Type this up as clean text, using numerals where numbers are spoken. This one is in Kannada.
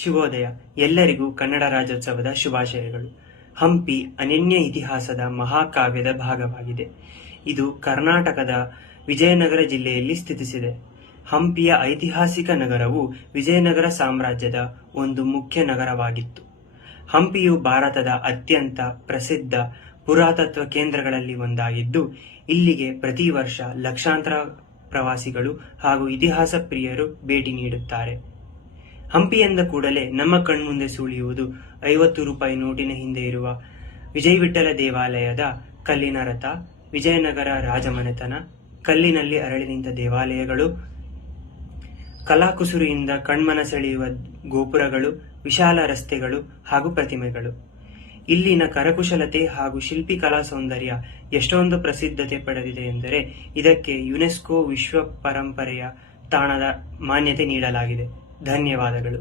ಶುಭೋದಯ. ಎಲ್ಲರಿಗೂ ಕನ್ನಡ ರಾಜ್ಯೋತ್ಸವದ ಶುಭಾಶಯಗಳು. ಹಂಪಿ ಅನನ್ಯ ಇತಿಹಾಸದ ಮಹಾಕಾವ್ಯದ ಭಾಗವಾಗಿದೆ. ಇದು ಕರ್ನಾಟಕದ ವಿಜಯನಗರ ಜಿಲ್ಲೆಯಲ್ಲಿ ಸ್ಥಿತಿಸಿದೆ. ಹಂಪಿಯ ಐತಿಹಾಸಿಕ ನಗರವು ವಿಜಯನಗರ ಸಾಮ್ರಾಜ್ಯದ ಒಂದು ಮುಖ್ಯ ನಗರವಾಗಿತ್ತು. ಹಂಪಿಯು ಭಾರತದ ಅತ್ಯಂತ ಪ್ರಸಿದ್ಧ ಪುರಾತತ್ವ ಕೇಂದ್ರಗಳಲ್ಲಿ ಒಂದಾಗಿದ್ದು, ಇಲ್ಲಿಗೆ ಪ್ರತಿ ವರ್ಷ ಲಕ್ಷಾಂತರ ಪ್ರವಾಸಿಗಳು ಹಾಗೂ ಇತಿಹಾಸ ಪ್ರಿಯರು ಭೇಟಿ ನೀಡುತ್ತಾರೆ. ಹಂಪಿ ಎಂದ ಕೂಡಲೇ ನಮ್ಮ ಕಣ್ಮುಂದೆ ಸುಳಿಯುವುದು 50 ರೂಪಾಯಿ ನೋಟಿನ ಹಿಂದೆ ಇರುವ ವಿಜಯವಿಠಲ ದೇವಾಲಯದ ಕಲ್ಲಿನ ರಥ, ವಿಜಯನಗರ ರಾಜಮನೆತನ, ಕಲ್ಲಿನಲ್ಲಿ ಅರಳಿ ನಿಂತ ದೇವಾಲಯಗಳು, ಕಲಾಕುಸುರಿಯಿಂದ ಕಣ್ಮನ ಸೆಳೆಯುವ ಗೋಪುರಗಳು, ವಿಶಾಲ ರಸ್ತೆಗಳು ಹಾಗೂ ಪ್ರತಿಮೆಗಳು. ಇಲ್ಲಿನ ಕರಕುಶಲತೆ ಹಾಗೂ ಶಿಲ್ಪಿ ಕಲಾ ಸೌಂದರ್ಯ ಎಷ್ಟೊಂದು ಪ್ರಸಿದ್ಧತೆ ಪಡೆದಿದೆ ಎಂದರೆ ಇದಕ್ಕೆ ಯುನೆಸ್ಕೋ ವಿಶ್ವ ಪರಂಪರೆಯ ತಾಣದ ಮಾನ್ಯತೆ ನೀಡಲಾಗಿದೆ. ಧನ್ಯವಾದಗಳು.